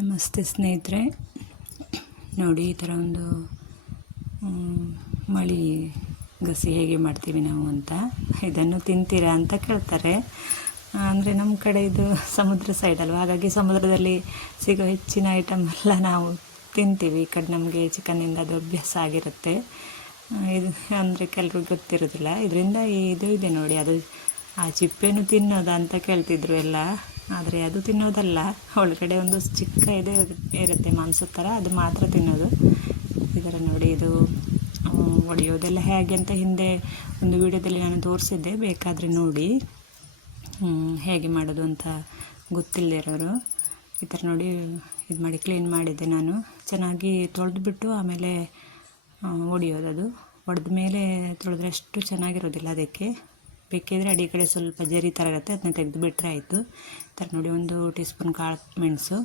ನಮಸ್ತೆ ಸ್ನೇಹಿತರೆ. ನೋಡಿ, ಈ ಥರ ಒಂದು ಮಳಿ ಗಸಿ ಹೇಗೆ ಮಾಡ್ತೀವಿ ನಾವು ಅಂತ. ಇದನ್ನು ತಿಂತೀರಾ ಅಂತ ಕೇಳ್ತಾರೆ. ಅಂದರೆ ನಮ್ಮ ಕಡೆ ಇದು ಸಮುದ್ರ ಸೈಡ್ ಅಲ್ವಾ? ಹಾಗಾಗಿ ಸಮುದ್ರದಲ್ಲಿ ಸಿಗೋ ಹೆಚ್ಚಿನ ಐಟಮ್ ಎಲ್ಲ ನಾವು ತಿಂತೀವಿ. ಈ ಕಡೆ ನಮಗೆ ಚಿಕನ್ನಿಂದ ಅದು ಅಭ್ಯಾಸ ಆಗಿರುತ್ತೆ. ಇದು ಅಂದರೆ ಕೆಲವ್ರಿಗೆ ಗೊತ್ತಿರೋದಿಲ್ಲ. ಇದರಿಂದ ಇದು ಇದೆ ನೋಡಿ, ಅದು ಆ ಚಿಪ್ಪೇನು ತಿನ್ನೋದಾ ಅಂತ ಕೇಳ್ತಿದ್ರು ಎಲ್ಲ. ಆದರೆ ಅದು ತಿನ್ನೋದಲ್ಲ. ಒಳಗಡೆ ಒಂದು ಚಿಕ್ಕ ಇದೆ ಇರುತ್ತೆ ಮಾಂಸದ ಥರ ಅದು ಮಾತ್ರ ತಿನ್ನೋದು. ಇದರ ನೋಡಿ ಇದು ಒಡೆಯೋದೆಲ್ಲ ಹೇಗೆ ಅಂತ ಹಿಂದೆ ಒಂದು ವಿಡಿಯೋದಲ್ಲಿ ನಾನು ತೋರಿಸಿದ್ದೆ, ಬೇಕಾದರೆ ನೋಡಿ. ಹೇಗೆ ಮಾಡೋದು ಅಂತ ಗೊತ್ತಿಲ್ಲದಿರೋರು ಈ ಥರ ನೋಡಿ ಇದು ಮಾಡಿ ಕ್ಲೀನ್ ಮಾಡಿದ್ದೆ ನಾನು. ಚೆನ್ನಾಗಿ ತೊಳೆದುಬಿಟ್ಟು ಆಮೇಲೆ ಒಡೆಯೋದು ಅದು. ಒಡೆದ ಮೇಲೆ ತೊಳೆದ್ರೆ ಅಷ್ಟು ಚೆನ್ನಾಗಿರೋದಿಲ್ಲ ಅದಕ್ಕೆ. ಬೇಕಿದ್ರೆ ಅಡಿ ಕಡೆ ಸ್ವಲ್ಪ ಜರಿ ಥರ ಇರುತ್ತೆ, ಅದನ್ನ ತೆಗೆದು ಬಿಟ್ಟರೆ ಆಯಿತು ಥರ ನೋಡಿ, ಒಂದು ಟೀ ಸ್ಪೂನ್ ಕಾಳು ಮೆಣಸು.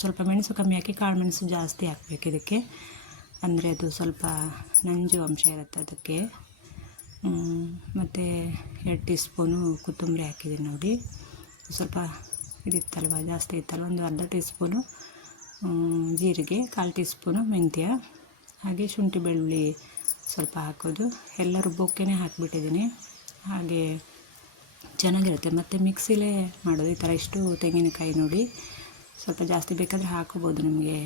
ಸ್ವಲ್ಪ ಮೆಣಸು ಕಮ್ಮಿ ಹಾಕಿ ಕಾಳು ಮೆಣಸು ಜಾಸ್ತಿ ಹಾಕಬೇಕು ಇದಕ್ಕೆ. ಅಂದರೆ ಅದು ಸ್ವಲ್ಪ ನಂಜು ಅಂಶ ಇರುತ್ತೆ ಅದಕ್ಕೆ. ಮತ್ತು ಎರಡು ಟೀ ಸ್ಪೂನು ಕೊತ್ತಂಬರಿ ಹಾಕಿದ್ದೀನಿ ನೋಡಿ. ಸ್ವಲ್ಪ ಇದಿತ್ತಲ್ವ, ಜಾಸ್ತಿ ಇತ್ತಲ್ವ? ಒಂದು ಅರ್ಧ ಟೀ ಸ್ಪೂನು ಜೀರಿಗೆ, ಕಾಲು ಟೀ ಸ್ಪೂನು ಮೆಂತ್ಯ. ಹಾಗೆ ಶುಂಠಿ ಬೆಳ್ಳುಳ್ಳಿ ಸ್ವಲ್ಪ ಹಾಕೋದು. ಎಲ್ಲ ರುಬ್ಬೋಕ್ಕೇ ಹಾಕಿಬಿಟ್ಟಿದ್ದೀನಿ ಹಾಗೆ ಚೆನ್ನಾಗಿರುತ್ತೆ. ಮತ್ತು ಮಿಕ್ಸಿಲೇ ಮಾಡೋದು. ಈ ಥರ ಇಷ್ಟು ತೆಂಗಿನಕಾಯಿ ನೋಡಿ. ಸ್ವಲ್ಪ ಜಾಸ್ತಿ ಬೇಕಾದರೆ ಹಾಕೋಬೋದು ನಿಮಗೆ.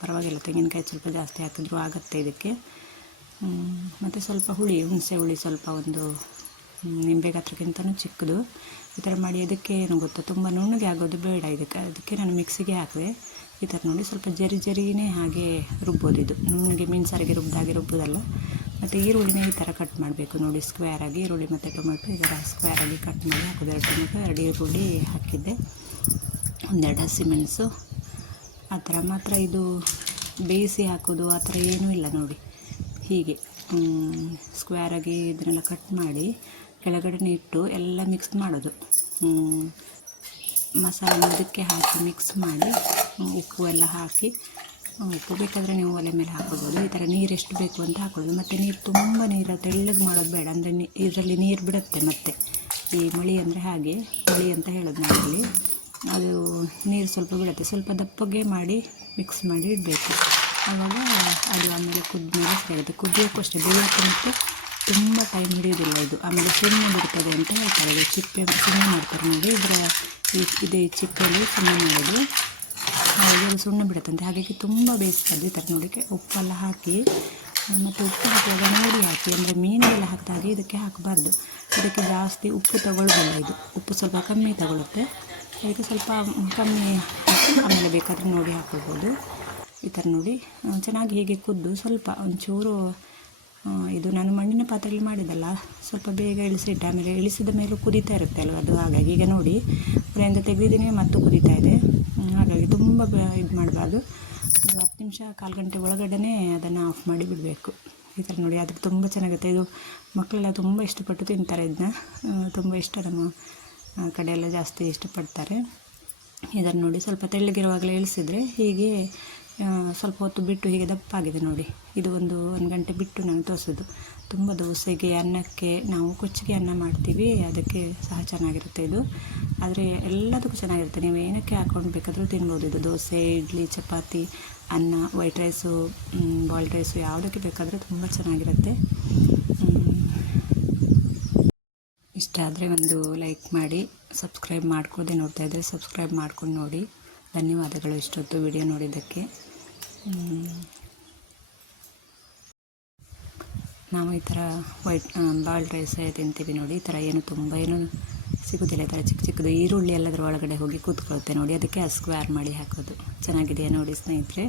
ಪರವಾಗಿಲ್ಲ. ತೆಂಗಿನಕಾಯಿ ಸ್ವಲ್ಪ ಜಾಸ್ತಿ ಹಾಕಿದ್ರು ಆಗುತ್ತೆ ಇದಕ್ಕೆ. ಮತ್ತು ಸ್ವಲ್ಪ ಹುಳಿ, ಹುಣಸೆ ಹುಳಿ ಸ್ವಲ್ಪ ಒಂದು ನಿಂಬೆ ಗಾತ್ರಕ್ಕಿಂತನೂ ಚಿಕ್ಕದು. ಈ ಥರ ಮಾಡಿ ಅದಕ್ಕೆ ಏನು ಗೊತ್ತಾ? ತುಂಬ ನುಣ್ಣಗೆ ಆಗೋದು ಬೇಡ ಇದಕ್ಕೆ. ಅದಕ್ಕೆ ನಾನು ಮಿಕ್ಸಿಗೆ ಹಾಕಿದೆ. ಈ ಥರ ನೋಡಿ ಸ್ವಲ್ಪ ಜರಿ ಜರಿನೇ ಹಾಗೆ ರುಬ್ಬೋದು ಇದು. ನುಣ್ಣಗೆ ಮೀನು ಸಾರಿಗೆ ರುಬ್ಬಿದಾಗೆ ರುಬ್ಬೋದಲ್ಲ. ಮತ್ತು ಈರುಳ್ಳಿನ ಈ ಥರ ಕಟ್ ಮಾಡಬೇಕು. ನೋಡಿ ಸ್ಕ್ವೇರ್ ಆಗಿ ಈರುಳ್ಳಿ ಮತ್ತು ಟೊಮೆಟೊ ಈ ಥರ ಸ್ಕ್ವೇರ್ ಆಗಿ ಕಟ್ ಮಾಡಿ ಹಾಕೋದು. ಎರಡು ಟೊಮೆಟೊ, ಎರಡು ಈರುಳ್ಳಿ ಹಾಕಿದ್ದೆ. ಒಂದೆರಡು ಹಸಿಮೆಣಸು ಆ ಥರ ಮಾತ್ರ ಇದು ಬೇಯಿಸಿ ಹಾಕೋದು ಆ ಥರ ಏನೂ ಇಲ್ಲ ನೋಡಿ. ಹೀಗೆ ಸ್ಕ್ವೇರಾಗಿ ಇದನ್ನೆಲ್ಲ ಕಟ್ ಮಾಡಿ ಕೆಳಗಡೆ ಇಟ್ಟು ಎಲ್ಲ ಮಿಕ್ಸ್ ಮಾಡೋದು. ಮಸಾಲೆ ಅದಕ್ಕೆ ಹಾಕಿ ಮಿಕ್ಸ್ ಮಾಡಿ ಉಪ್ಪು ಎಲ್ಲ ಹಾಕಿ ಉಪ್ಪು ಬೇಕಾದರೆ ನೀವು ಒಲೆ ಮೇಲೆ ಹಾಕೋಬೋದು. ಈ ಥರ ನೀರು ಎಷ್ಟು ಬೇಕು ಅಂತ ಹಾಕೋದು. ಮತ್ತು ನೀರು ತುಂಬ ನೀರು ತೆಳ್ಳಗೆ ಮಾಡೋದು ಬೇಡ. ಅಂದರೆ ಇದರಲ್ಲಿ ನೀರು ಬಿಡುತ್ತೆ ಮತ್ತೆ. ಈ ಮಳಿ ಅಂದರೆ ಹಾಗೆ. ಮಳಿ ಅಂತ ಹೇಳೋದು ನಾವಿಲ್ಲಿ. ಅದು ನೀರು ಸ್ವಲ್ಪ ಬಿಡುತ್ತೆ. ಸ್ವಲ್ಪ ದಪ್ಪಗೆ ಮಾಡಿ ಮಿಕ್ಸ್ ಮಾಡಿ ಇಡಬೇಕು. ಆವಾಗ ಅದು ಆಮೇಲೆ ಕುದ್ಮೇಲೆ ಸರಿಯಾಗುತ್ತೆ ಕುದಿಯೋಕ್ಕೂ ಅಷ್ಟೇ. ಬೇಯೋಕ್ಕೂ ಮತ್ತು ತುಂಬ ಟೈಮ್ ಹಿಡಿಯೋದಿಲ್ಲ ಇದು. ಆಮೇಲೆ ಸುಮ್ಮನೆ ಬಿಡ್ತದೆ ಅಂತ ಹೇಳ್ತಾರೆ. ಚಿಪ್ಪೆ ಸುಮ್ಮನೆ ಮಾಡ್ತಾರೆ ನೋಡಿ. ಇದರ ಇದೇ ಚಿಪ್ಪಲ್ಲಿ ಸುಣ್ಣ ಮಾಡೋದು. ಹಾಗೆ ಸುಣ್ಣ ಬಿಡುತ್ತಂತೆ. ಹಾಗಾಗಿ ತುಂಬ ಬೇಯಿಸ್ತದೆ ಈ ಥರ ನೋಡಲಿಕ್ಕೆ ಉಪ್ಪೆಲ್ಲ ಹಾಕಿ, ಮತ್ತು ಉಪ್ಪು ಹಾಕುವಾಗ ನೋಡಿ ಹಾಕಿ. ಅಂದರೆ ಮೀನಿಗೆಲ್ಲ ಹಾಕಿದಾಗೆ ಇದಕ್ಕೆ ಹಾಕಬಾರ್ದು. ಇದಕ್ಕೆ ಜಾಸ್ತಿ ಉಪ್ಪು ತಗೊಳ್ಬೋದು ಇದು. ಉಪ್ಪು ಸ್ವಲ್ಪ ಕಮ್ಮಿ ತಗೊಳುತ್ತೆ. ಅದಕ್ಕೆ ಸ್ವಲ್ಪ ಕಮ್ಮಿ ಆಮೇಲೆ ಬೇಕಾದರೆ ನೋಡಿ ಹಾಕ್ಕೊಳ್ಬೋದು ಈ ಥರ ನೋಡಿ. ಚೆನ್ನಾಗಿ ಹೀಗೆ ಕುದ್ದು ಸ್ವಲ್ಪ ಒಂಚೂರು ಇದು ನಾನು ಮಣ್ಣಿನ ಪಾತ್ರೆಯಲ್ಲಿ ಮಾಡಿದ್ದಲ್ಲ. ಸ್ವಲ್ಪ ಬೇಗ ಇಳಿಸಿಟ್ಟು, ಆಮೇಲೆ ಇಳಿಸಿದ ಮೇಲೂ ಕುದೀತಾ ಇರುತ್ತೆ ಅಲ್ವ ಅದು? ಹಾಗಾಗಿ ಈಗ ನೋಡಿ. ಅದರಿಂದ ತೆಗೆದಿದ್ದೀನಿ, ಮತ್ತು ಕುದೀತಾ ಇದೆ. ತುಂಬ ಇದು ಮಾಡಬಾರ್ದು. ಒಂದು ಹತ್ತು ನಿಮಿಷ, ಕಾಲು ಗಂಟೆ ಒಳಗಡೆ ಅದನ್ನು ಆಫ್ ಮಾಡಿ ಬಿಡಬೇಕು. ಈ ಥರ ನೋಡಿ, ಅದು ತುಂಬ ಚೆನ್ನಾಗುತ್ತೆ. ಇದು ಮಕ್ಕಳೆಲ್ಲ ತುಂಬ ಇಷ್ಟಪಟ್ಟು ತಿಂತಾರೆ ಇದನ್ನ. ತುಂಬ ಇಷ್ಟ ನಮ್ಮ ಕಡೆಯೆಲ್ಲ ಜಾಸ್ತಿ ಇಷ್ಟಪಡ್ತಾರೆ. ಇದನ್ನು ನೋಡಿ ಸ್ವಲ್ಪ ತೆಳ್ಳಗಿರುವಾಗಲೇ ಇಳಿಸಿದ್ರೆ ಹೀಗೆ ಸ್ವಲ್ಪ ಹೊತ್ತು ಬಿಟ್ಟು ಹೀಗೆ ದಪ್ಪಾಗಿದೆ ನೋಡಿ. ಇದು ಒಂದು ಒಂದು ಗಂಟೆ ಬಿಟ್ಟು ನಾನು ತೋರಿಸೋದು. ತುಂಬ ದೋಸೆಗೆ, ಅನ್ನಕ್ಕೆ ನಾವು ಕೊಚ್ಚಿಗೆ ಅನ್ನ ಮಾಡ್ತೀವಿ. ಅದಕ್ಕೆ ಸಹ ಚೆನ್ನಾಗಿರುತ್ತೆ ಇದು. ಆದರೆ ಎಲ್ಲದಕ್ಕೂ ಚೆನ್ನಾಗಿರುತ್ತೆ. ನೀವು ಏನಕ್ಕೆ ಹಾಕೊಂಡು ಬೇಕಾದರೂ ತಿನ್ಬೋದು. ಇದು ದೋಸೆ, ಇಡ್ಲಿ, ಚಪಾತಿ, ಅನ್ನ ವೈಟ್ ರೈಸು ಬಾಯ್ಲ್ಡ್ ರೈಸು ಯಾವುದಕ್ಕೆ ಬೇಕಾದರೂ ತುಂಬ ಚೆನ್ನಾಗಿರುತ್ತೆ. ಇಷ್ಟ ಆದರೆ ಒಂದು ಲೈಕ್ ಮಾಡಿ ಸಬ್ಸ್ಕ್ರೈಬ್ ಮಾಡ್ಕೊಳ್ಳದೆ ನೋಡ್ತಾ ಇದ್ದರೆ ಸಬ್ಸ್ಕ್ರೈಬ್ ಮಾಡ್ಕೊಂಡು ನೋಡಿ. ಧನ್ಯವಾದಗಳು ಇಷ್ಟೊತ್ತು ವಿಡಿಯೋ ನೋಡಿದ್ದಕ್ಕೆ. ನಾವು ಈ ಥರ ವೈಟ್ ಬಾಲ್ ರೈಸೇ ತಿಂತೀವಿ ನೋಡಿ. ಈ ಥರ ಏನು ತುಂಬ ಏನು ಸಿಗೋದಿಲ್ಲ. ಈ ಥರ ಚಿಕ್ಕ ಚಿಕ್ಕದು ಈರುಳ್ಳಿ ಎಲ್ಲದರ ಒಳಗಡೆ ಹೋಗಿ ಕೂತ್ಕೊಳ್ಳುತ್ತೆ ನೋಡಿ. ಅದಕ್ಕೆ ಸ್ಕ್ವೇರ್ ಮಾಡಿ ಹಾಕೋದು. ಚೆನ್ನಾಗಿದೆಯಾ ನೋಡಿ ಸ್ನೇಹಿತರೆ?